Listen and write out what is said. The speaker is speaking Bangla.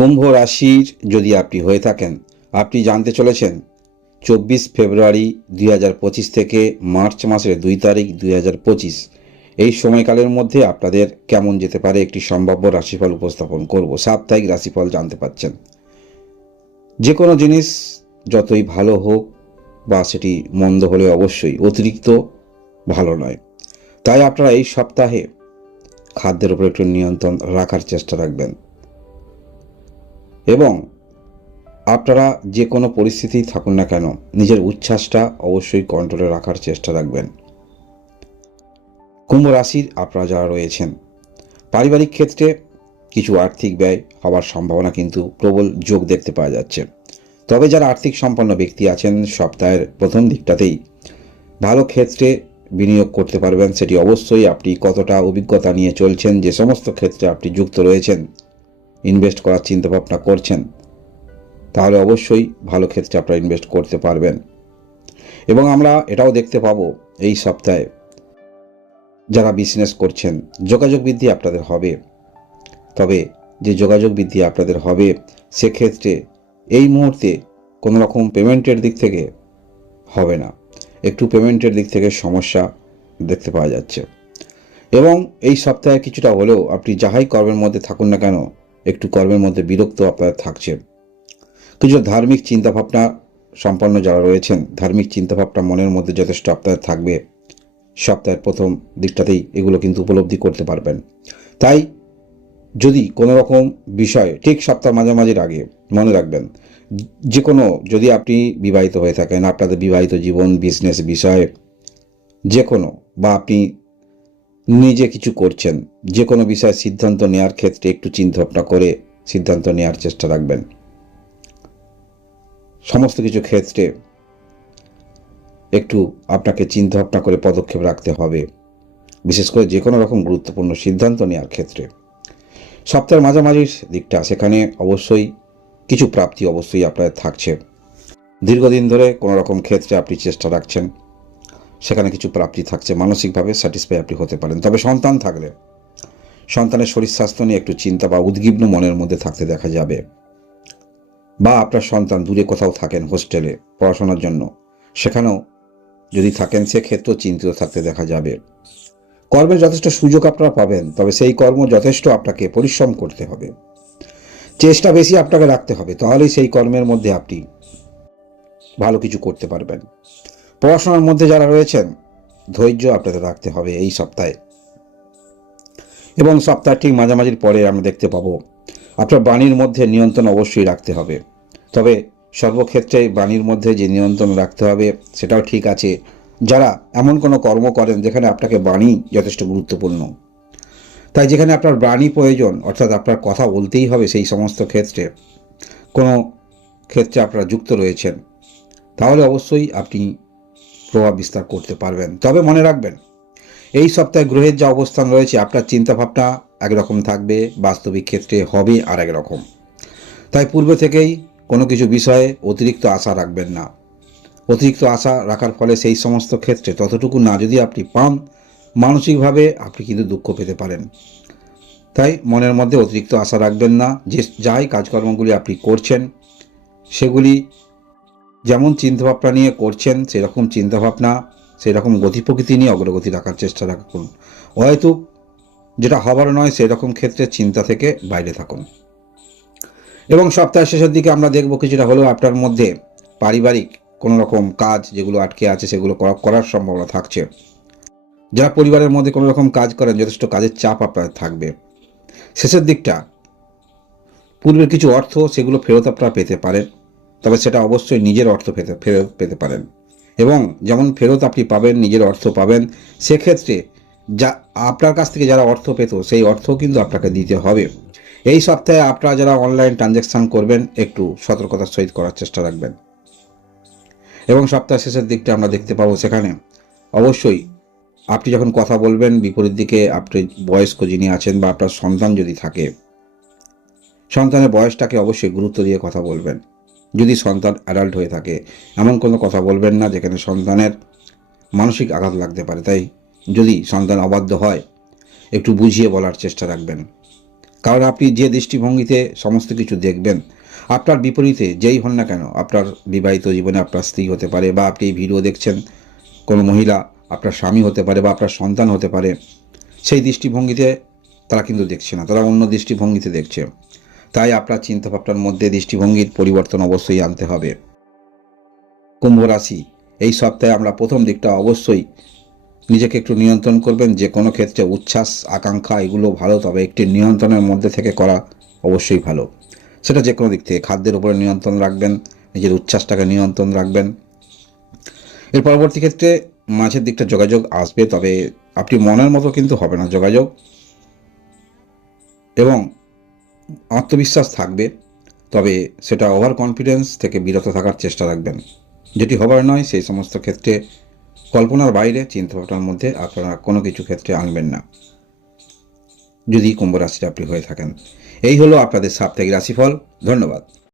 কুম্ভ রাশির যদি আপনি হয়ে থাকেন, আপনি জানতে চলেছেন 24 ফেব্রুয়ারি 2025 থেকে মার্চ মাসের 2 তারিখ 2025 এই সময়কালের মধ্যে আপনাদের কেমন যেতে পারে একটি সম্ভাব্য রাশিফল উপস্থাপন করব। সাপ্তাহিক রাশিফল জানতে পাচ্ছেন। যে কোনো জিনিস যতই ভালো হোক বা সেটি মন্দ হলে অবশ্যই অতিরিক্ত ভালো নয়। তাই আপনারা এই সপ্তাহে খাদ্যের উপর একটু নিয়ন্ত্রণ রাখার চেষ্টা রাখবেন এবং আপনারা যে কোনো পরিস্থিতিই থাকুন না কেন নিজের উচ্ছ্বাসটা অবশ্যই কন্ট্রোলে রাখার চেষ্টা রাখবেন। কুম্ভ রাশির আপনারা যারা রয়েছেন, পারিবারিক ক্ষেত্রে কিছু আর্থিক ব্যয় হওয়ার সম্ভাবনা কিন্তু প্রবল যোগ দেখতে পাওয়া যাচ্ছে। তবে যারা আর্থিক সম্পন্ন ব্যক্তি আছেন, সপ্তাহের প্রথম দিকটাতেই ভালো ক্ষেত্রে বিনিয়োগ করতে পারবেন। সেটি অবশ্যই আপনি কতটা অভিজ্ঞতা নিয়ে চলছেন, যে সমস্ত ক্ষেত্রে আপনি যুক্ত রয়েছেন, ইনভেস্ট করার চিন্তাভাবনা করছেন, তাহলে অবশ্যই ভালো ক্ষেত্রে আপনারা ইনভেস্ট করতে পারবেন। এবং আমরা এটাও দেখতে পাবো এই সপ্তাহে যারা বিজনেস করছেন, যোগাযোগ বৃদ্ধি আপনাদের হবে। তবে যে যোগাযোগ বৃদ্ধি আপনাদের হবে সেক্ষেত্রে এই মুহূর্তে কোনো রকম পেমেন্টের দিক থেকে হবে না, একটু পেমেন্টের দিক থেকে সমস্যা দেখতে পাওয়া যাচ্ছে। এবং এই সপ্তাহে কিছুটা হলেও আপনি যাহাই কর্মের মধ্যে থাকুন না কেন, একটু কর্মের মধ্যে বিরক্ত আপনাদের থাকছে। কিছু ধার্মিক চিন্তাভাবনা সম্পন্ন যারা রয়েছেন, ধার্মিক চিন্তাভাবনা মনের মধ্যে যথেষ্ট আপনাদের থাকবে। সপ্তাহের প্রথম দিকটাতেই এগুলো কিন্তু উপলব্ধি করতে পারবেন। তাই যদি কোনো রকম বিষয় ঠিক সপ্তাহ মাঝামাঝির আগে মনে রাখবেন, যে কোনো যদি আপনি বিবাহিত হয়ে থাকেন, আপনাদের বিবাহিত জীবন, বিজনেস বিষয়ে যে কোনো, বা আপনি নিজে কিছু করছেন, যে কোনো বিষয়ে সিদ্ধান্ত নেওয়ার ক্ষেত্রে একটু চিন্তাভাবনা করে সিদ্ধান্ত নেওয়ার চেষ্টা রাখবেন। সমস্ত কিছু ক্ষেত্রে একটু আপনাকে চিন্তাভাবনা করে পদক্ষেপ রাখতে হবে, বিশেষ করে যে কোনো রকম গুরুত্বপূর্ণ সিদ্ধান্ত নেওয়ার ক্ষেত্রে। সপ্তাহের মাঝামাঝির দিকটা, সেখানে অবশ্যই কিছু প্রাপ্তি অবশ্যই আপনার থাকছে। দীর্ঘদিন ধরে কোনো রকম ক্ষেত্রে আপনি চেষ্টা রাখছেন, সেখানে কিছু প্রাপ্তি থাকছে, মানসিকভাবে স্যাটিসফাই আপনি হতে পারেন। তবে সন্তান থাকলে সন্তানের শরীর স্বাস্থ্য নিয়ে একটু চিন্তা বা উদ্বিগ্ন মনের মধ্যে থাকতে দেখা যাবে। বা আপনার সন্তান দূরে কোথাও থাকেন, হোস্টেলে পড়াশোনার জন্য, সেখানেও যদি থাকেন সেক্ষেত্রেও চিন্তিত থাকতে দেখা যাবে। কর্মের যথেষ্ট সুযোগ আপনারা পাবেন, তবে সেই কর্ম যথেষ্ট আপনাকে পরিশ্রম করতে হবে, চেষ্টা বেশি আপনাকে রাখতে হবে, তাহলেই সেই কর্মের মধ্যে আপনি ভালো কিছু করতে পারবেন। পড়াশোনার মধ্যে যারা রয়েছেন, ধৈর্য আপনাদের রাখতে হবে এই সপ্তাহে। এবং সপ্তাহের ঠিক মাঝামাঝির পরে আমরা দেখতে পাবো আপনার বাণীর মধ্যে নিয়ন্ত্রণ অবশ্যই রাখতে হবে। তবে সর্বক্ষেত্রে বাণীর মধ্যে যে নিয়ন্ত্রণ রাখতে হবে সেটাও ঠিক আছে। যারা এমন কোনো কর্ম করেন যেখানে আপনাকে বাণী যথেষ্ট গুরুত্বপূর্ণ, তাই যেখানে আপনার বাণী প্রয়োজন, অর্থাৎ আপনার কথা বলতেই হবে, সেই সমস্ত ক্ষেত্রে কোনো ক্ষেত্রে আপনারা যুক্ত রয়েছেন, তাহলে অবশ্যই আপনি প্রভাব বিস্তার করতে পারবেন। তবে মনে রাখবেন, এই সপ্তাহে গ্রহের যা অবস্থান রয়েছে, আপনার চিন্তাভাবনা একরকম থাকবে, বাস্তবিক ক্ষেত্রে হবে আর একরকম। তাই পূর্বে থেকেই কোনো কিছু বিষয়ে অতিরিক্ত আশা রাখবেন না। অতিরিক্ত আশা রাখার ফলে সেই সমস্ত ক্ষেত্রে ততটুকু না যদি আপনি পান, মানসিকভাবে আপনি কিন্তু দুঃখ পেতে পারেন। তাই মনের মধ্যে অতিরিক্ত আশা রাখবেন না। যে যাই কাজকর্মগুলি আপনি করছেন, সেগুলি যেমন চিন্তাভাবনা নিয়ে করছেন, সেরকম চিন্তাভাবনা, সেরকম গতি প্রকৃতি নিয়ে অগ্রগতি রাখার চেষ্টা রাখুন। হয়তো যেটা হবার নয় সেরকম ক্ষেত্রে চিন্তা থেকে বাইরে থাকুন। এবং সপ্তাহের শেষের দিকে আমরা দেখব কিছুটা হলেও আপনার মধ্যে পারিবারিক কোনো রকম কাজ যেগুলো আটকে আছে সেগুলো করার সম্ভাবনা থাকছে। যারা পরিবারের মধ্যে কোনো রকম কাজ করেন, যথেষ্ট কাজের চাপ আপনার থাকবে। শেষের দিকটা পূর্বের কিছু অর্থ সেগুলো ফেরত আপনারা পেতে পারেন, তবে সেটা অবশ্যই নিজের অর্থ ফেরত পেতে পারেন। এবং যেমন ফেরত আপনি পাবেন, নিজের অর্থ পাবেন, সেক্ষেত্রে যা আপনার কাছ থেকে যারা অর্থ পেত সেই অর্থ কিন্তু আপনাকে দিতে হবে। এই সপ্তাহে আপনারা যারা অনলাইন ট্রানজ্যাকশান করবেন, একটু সতর্কতার সহিত করার চেষ্টা রাখবেন। এবং সপ্তাহের শেষের দিকটা আমরা দেখতে পাবো, সেখানে অবশ্যই আপনি যখন কথা বলবেন, বিপরীত দিকে আপনি বয়স্ক যিনি আছেন বা আপনার সন্তান যদি থাকে, সন্তানের বয়সটাকে অবশ্যই গুরুত্ব দিয়ে কথা বলবেন। যদি সন্তান অ্যাডাল্ট হয়ে থাকে, এমন কোনো কথা বলবেন না যেখানে সন্তানের মানসিক আঘাত লাগতে পারে। তাই যদি সন্তান অবাধ্য হয়, একটু বুঝিয়ে বলার চেষ্টা রাখবেন। কারণ আপনি যে দৃষ্টিভঙ্গিতে সমস্ত কিছু দেখবেন, আপনার বিপরীতে যেই হন না কেন, আপনার বিবাহিত জীবনে আপনার স্ত্রী হতে পারে, বা আপনি এই ভিডিও দেখছেন কোনো মহিলা আপনার স্বামী হতে পারে, বা আপনার সন্তান হতে পারে, সেই দৃষ্টিভঙ্গিতে তারা কিন্তু দেখছে না, তারা অন্য দৃষ্টিভঙ্গিতে দেখছে। তাই আপনার চিন্তাভাবনার মধ্যে দৃষ্টিভঙ্গির পরিবর্তন অবশ্যই আনতে হবে। কুম্ভ রাশি, এই সপ্তাহে আমরা প্রথম দিকটা অবশ্যই নিজেকে একটু নিয়ন্ত্রণ করবেন। যে কোনো ক্ষেত্রে উচ্ছ্বাস আকাঙ্ক্ষা এগুলো ভালো, তবে একটি নিয়ন্ত্রণের মধ্যে থেকে করা অবশ্যই ভালো। সেটা যে কোনো দিক থেকে খাদ্যের উপরে নিয়ন্ত্রণ রাখবেন, নিজের উচ্ছ্বাসটাকে নিয়ন্ত্রণ রাখবেন। এর পরবর্তী ক্ষেত্রে মাঝের দিকটা যোগাযোগ আসবে, তবে আপনি মনের মতো কিন্তু হবে না যোগাযোগ, এবং আত্মবিশ্বাস থাকবে, তবে সেটা ওভার কনফিডেন্স থেকে বিরত থাকার চেষ্টা রাখবেন। যেটি হবার নয় সেই সমস্ত ক্ষেত্রে কল্পনার বাইরে চিন্তাভাবনার মধ্যে আপনারা কোনো কিছু ক্ষেত্রে আনবেন না, যদি কুম্ভ রাশির আপনি হয়ে থাকেন। এই হলো আপনাদের সাপ্তাহিক রাশিফল। ধন্যবাদ।